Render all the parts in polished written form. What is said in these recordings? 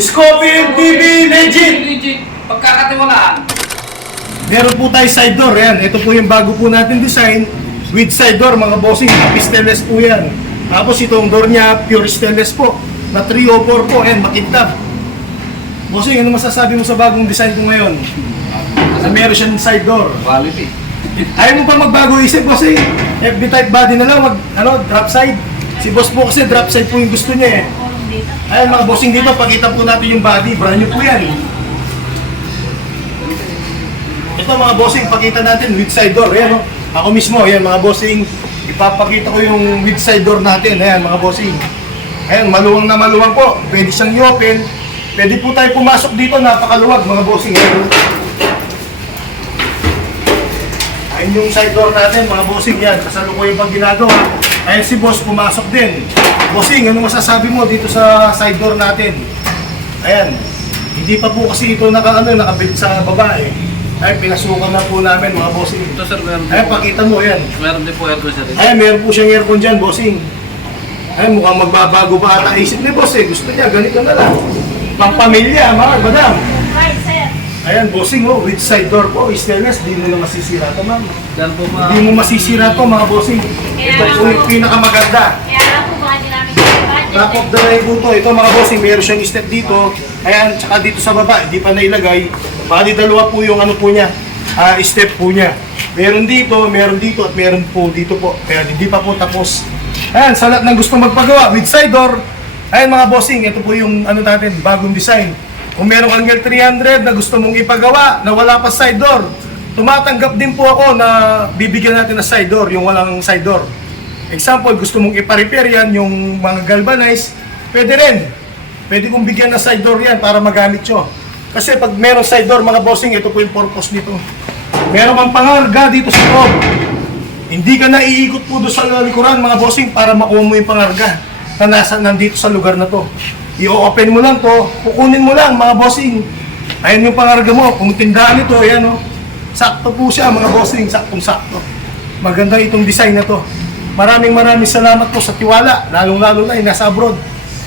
Scofield TV Legit! Legit. Pagkakatiwalaan. Meron po tayo side door, yan. Ito po yung bago po natin design with side door, mga bossing. Stainless po yan. Tapos itong door niya, pure stainless po. Na 304 po, yan, makintab. Bossing, ano masasabi mo sa bagong design ko ngayon? Na meron siyang side door. Quality. Ayaw mo pa magbago isip, bossing. FB type body na lang, drop side. Si boss po kasi drop side po yung gusto niya eh. Ayan mga bossing dito, pakita po natin yung body. Brand new po yan. Ito mga bossing, pakita natin with side door. Ayan, oh. Ako mismo, ayan mga bossing. Ipapakita ko yung with side door natin. Ayan mga bossing. Ayan, maluwang na maluwang po. Pwede siyang i-open. Pwede po tayo pumasok dito, napakaluwag mga bossing. Ayan. Ayan yung side door natin mga bossing. Yan, kasalukuyan pang ginagawa. Ayan si boss, pumasok din. Bossing, ano masasabi mo dito sa side door natin? Ayan. Hindi pa po kasi ito nakabit sa babae. Ay, pinasukan na po namin mga bossing. Ito sir, meron din Ay, po. pakita mo yan. Meron din po aircon sir. Ay, meron po siyang aircon dyan, bossing. Ay, mukhang magbabago pa ata isip ni boss eh. Gusto niya, ganito na lang. Pang pamilya, mga madam. Right, sir. Ayan, bossing, oh, with side door po. Stainless, di mo na masisira to, ma'am. Yan po mga... Hindi mo masisira to, mga bossing. Ito po yung pinakamaganda. Kaya lang po baka hindi namin yung budget. Top of the line po to. Ito mga bossing, meron siyang step dito. Ayan, tsaka dito sa baba, hindi pa nailagay. Bali dalawa po yung ano po niya, step po niya. Meron dito, at meron po dito po. Kaya hindi pa po tapos. Ayan, sa lahat ng gusto magpagawa with side door. Ayan mga bossing, ito po yung ano natin, bagong design. Kung meron kang L300 na gusto mong ipagawa na wala pa side door, tumatanggap din po ako na bibigyan natin ng side door, yung walang side door. Example, gusto mong ipa-repair yan, yung mga galvanized, pwede rin. Pwede kong bigyan ng side door yan para magamit nyo. Kasi pag meron side door, mga bossing, ito po yung purpose nito. Meron kang pangarga dito sa loob. Hindi ka na iikot po doon sa likuran, mga bossing, para makuha mo yung pangarga na nandito sa lugar na to. I-open mo lang to, kukunin mo lang, mga bossing. Ayan yung pangarga mo, kung tindahan ito, ayan o. Sakto po siya, mga bossing, saktong-sakto. Maganda itong design na to. Maraming salamat po sa tiwala, lalong-lalo na yung nasa abroad.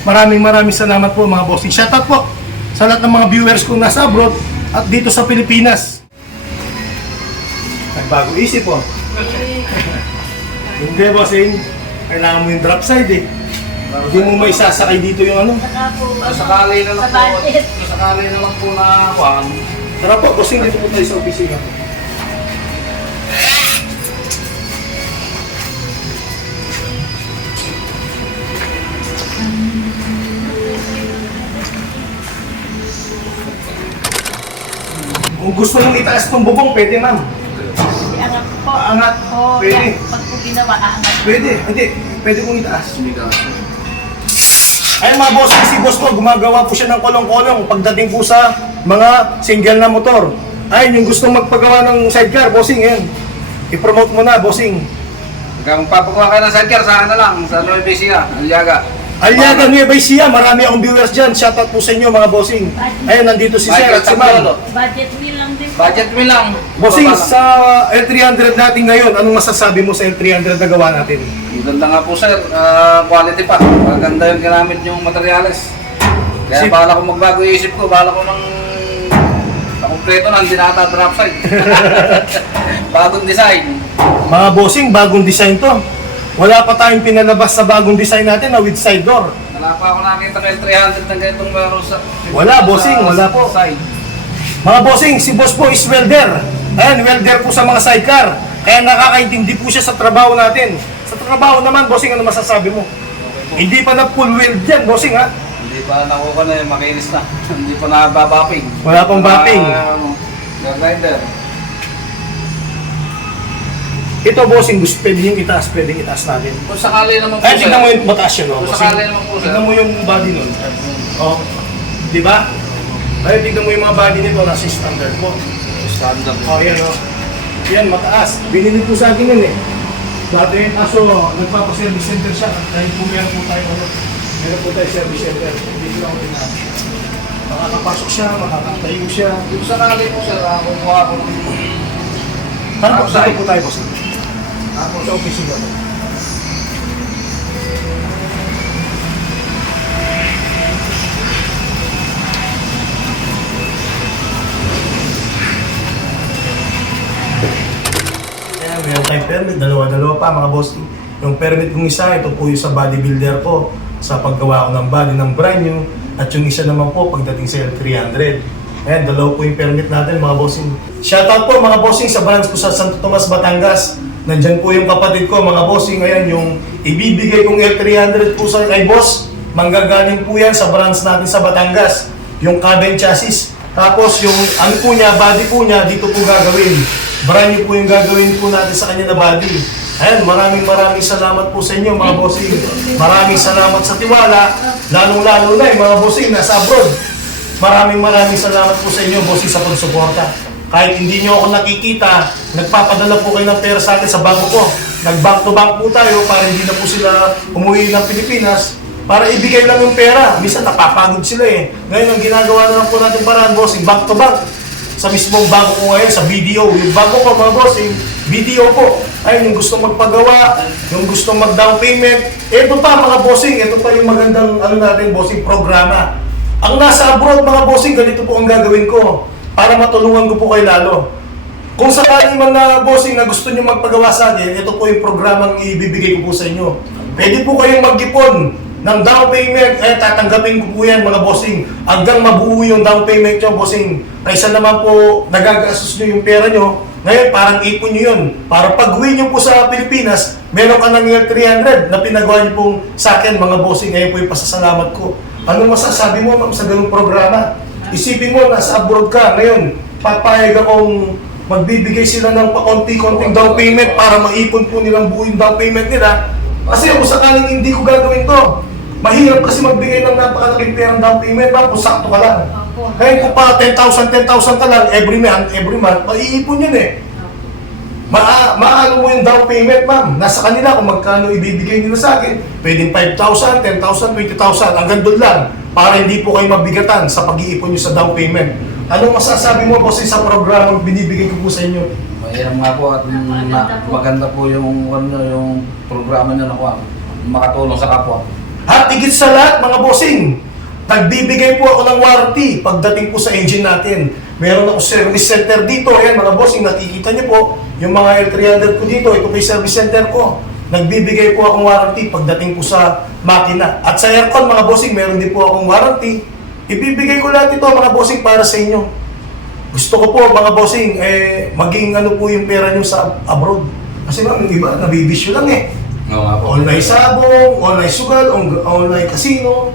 Maraming salamat po mga bossing. Shoutout po sa lahat ng mga viewers kong nasa abroad at dito sa Pilipinas. Nagbago isip po. Hindi bossing, kailangan mo yung drop side eh. Hindi mo may sasakay dito yung ano. Saka po, Sakali na lang sa po. budget. Sakali na lang po na kuhan. Tara po, bossing, dito po tayo sa opisina. Kung gusto mong itaas itong bubong, pwede ma'am. Angat po. Angat. Oo, Pwede. yan. Pag po ginawa, aangat. Pwede, hindi. Pwede kong itaas. Hindi ka. Ayun mga boss, si boss ko, gumagawa po siya ng kolong-kolong pagdating po sa mga single na motor. Ayun, yung gustong magpagawa ng sidecar, bossing, yan. I-promote mo na, bossing. Kung papakuha kayo ng sidecar, sa akin na lang. Sa Nueva Ecija, Aliaga. Aliaga, Nueva Ecija, marami akong viewers dyan. Shoutout po sa inyo mga bossing. Ayun, nandito si Sir at si Ma'am. Budget wheel lang din po. Budget mo lang. Bossing, sa L300 natin ngayon, anong masasabi mo sa L300 na gawa natin? Ang ganda nga po sir, quality pa. Maganda yung ginamit yung materials. Kaya bala ko magbago yung isip ko, bala ko ng kompleto na, hindi na ata drop side. Bagong design. Mga bossing, bagong design to. Wala pa tayong pinalabas sa bagong design natin na with side door. Wala pa ako nakita kay 300 ng ganitong meron sa... Wala, bossing, wala po. Side. Mga bossing, si boss po is welder. Ayan, welder po sa mga sidecar. Kaya nakakaintindi po siya sa trabaho natin. Sa trabaho naman, bossing, ano masasabi mo? Hindi pa na full weld yan, bossing, ha? Hindi pa nakuha na yung makinis na. Hindi pa nababapping. Wala pang bapping. Grinder. Ito, bossing, gusto pwedeng itaas natin. Kung sakali naman po Ay, tignan mo yung mataas yun, no? Kung Bossing. sakali naman po sir. Tignan mo yung body nun. Oh, di ba? Ay, tignan mo yung mga body nito, nasa standard po. Standard. Oh, yan, oh. Yan, mataas. Binili po sa akin yun, eh. Dati, kaso, nagpapaservice center siya. Dahil po meron po tayo, meron po tayo service center. Hindi lang ako tingnan. Makakapasok siya, makakatayo siya. Kung sakali po sir, kukuha ko ng... Parang po tayo, boss. Ako sa opisina ko. tayong permit, dalawa-dalawa pa mga bossing. Yung permit kong isa, ito po yung sa bodybuilder ko, sa paggawa ko ng body ng brand new. At yung isa naman po, pagdating sa L300. Ayan, dalawa po yung permit natin mga bossing. Shoutout po mga bossing sa branch ko sa Santo Tomas, Batangas. Nandyan po yung kapatid ko mga bossing. Ayan, yung ibibigay kong L300 po sa kay boss. Manggagaling po yan sa branch natin sa Batangas. Yung cabin chassis. Tapos yung ano po niya, body po niya, dito po gagawin. Brand new po yung gagawin po natin sa kanya na body. Ayan, maraming salamat po sa inyo mga bossing. Maraming salamat sa tiwala. Lalong-lalo na yung mga bossing nasa abroad. Maraming salamat po sa inyo bossing sa pagsuporta. Kahit hindi nyo ako nakikita, nagpapadala po kayo ng pera sa akin sa bangko ko. Nag-bank to bank po tayo para hindi na po sila umuwi ng Pilipinas. Para ibigay lang yung pera. Minsan napapagod sila eh. Ngayon ang ginagawa na lang po natin paraan bossing, bank to bank. Sa mismong bangko ko ngayon, sa video. Yung bangko ko mga bossing, video po. Ayun, yung gustong magpagawa, yung gustong mag-down payment. Ito pa mga bossing, ito pa yung magandang ano natin bossing, programa. Ang nasa abroad mga bossing, ganito po ang gagawin ko para matulungan ko po kayo lalo. Kung sakaling mga bossing na gusto nyo magpagawa sa akin, ito po yung programang ibibigay ko po sa inyo. Pwede po kayong mag-ipon ng down payment, tatanggapin ko po yan mga bossing. Hanggang mabuo yung down payment nyo bossing. Kaysa naman po nagagastos nyo yung pera nyo, ngayon parang ipon nyo yun. Para pag-uwi nyo po sa Pilipinas, meron ka ng 300 na pinagawa nyo pong sa akin mga bossing. Ngayon po yung pasasalamat ko. Ano masasabi mo ma'am sa ganung programa? Isipin mo, nasa abroad ka. Ngayon, papayag akong magbibigay sila ng pakonti-konting down payment para maipon po nilang buo yung down payment nila. Kasi kung sakaling hindi ko gagawin to, mahirap kasi magbigay ng napakalaking perang down payment, ma'am, kung sakto ka lang. Kaya kung pa 10,000 ka lang every month, maiipon yun eh. Maano mo yung down payment, ma'am. Nasa kanila kung magkano ibibigay nila sa akin. Pwedeng 5,000, 10,000, 20,000. Hanggang doon lang. Para hindi po kayo mabigatan sa pag-iipon nyo sa down payment. Anong masasabi mo kasi sa programang binibigay ko po sa inyo? Mahirap nga po at maganda po yung programa nyo na po. Makatulong sa kapwa. At higit sa lahat mga bossing, nagbibigay po ako ng warranty pagdating po sa engine natin. Meron ako service center dito. Ayan mga bossing, nakikita niyo po yung mga L300 ko dito. Ito po yung service center ko. Nagbibigay po akong warranty pagdating po sa makina. At sa aircon mga bossing, meron din po akong warranty. Ibibigay ko lahat ito mga bossing para sa inyo. Gusto ko po mga bossing, maging ano po yung pera nyo sa abroad. Kasi ma'am, yung iba, nabibisyo lang eh. Oo nga po. Online sabong, online sugal, online casino.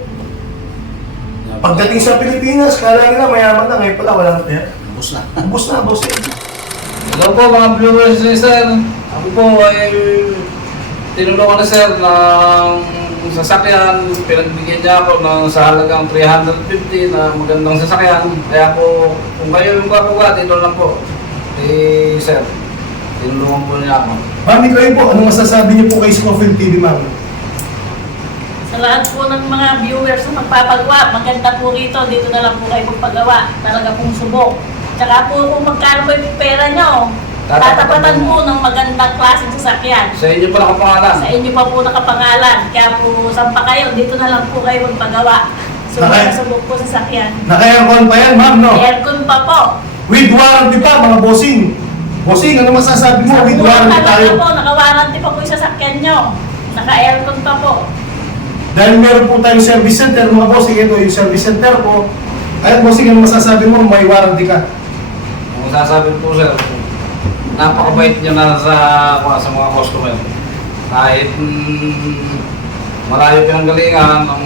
Pagdating sa Pilipinas, kala nila mayaman na, ngayon pala wala na pera. Ubus na. Ubus na, boss. Hello po mga viewers ni Sir. Ako po ay tinulungan ni Sir ng sasakyan. Pinagbigyan niya ako ng sa halagang 350 na magandang sasakyan. Kaya po, kung kayo yung kapugat, ito lang po. Sir, tinulungan po niya ako. Ma'am, kayo po, ano masasabi niyo po kay Scofield TV, ma'am? Sa lahat po ng mga viewers na magpapagawa, maganda po rito. Dito na lang po kayo magpagawa. Talaga pong subok. Tsaka po kung magkano po yung pera nyo, tatapatan po ng magandang klaseng sasakyan. Sa inyo pa nakapangalan. Sa inyo pa po nakapangalan. Kaya po, saan pa kayo? Dito na lang po kayo magpagawa. Subok na subok po sasakyan. Naka-aircon pa yan, ma'am, no? Aircon pa po. With warranty pa, mga bossing. Bossing, ano masasabi mo? With warranty tayo. Po, naka-warranty pa po yung sasakyan nyo. Naka-aircon pa po. Dahil meron po tayong service center, mga bossing, ito yung service center po. Ayun, bossing, ano masasabi mo? May warranty ka. Kung sasabihin po sir, napakabait niyo na sa mga customer. Kahit malayo pinanggalingan, ang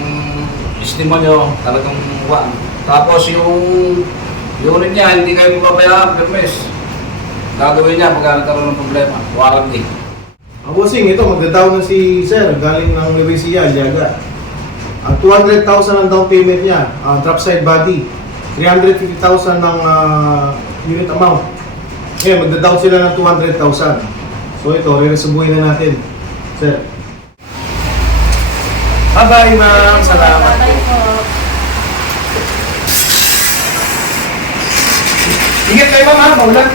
estima nyo, talagang buwan. Tapos yung unit niya, hindi kayo papabayaan, permis. Gagawin niya pagka nagkaroon ng problema, warranty. Ang bossing, ito, magda-down na si Sir, galing ng Nuevesia, Aliaga. Ang 200,000 ang down payment niya, drop side body. 350,000 ng unit amount. Ngayon, magda-down sila ng 200,000. So ito, re-resubuhin na natin. Sir. Bye-bye, ma'am. Salamat. Bye po. Ingat kayo, ma'am. Maulan.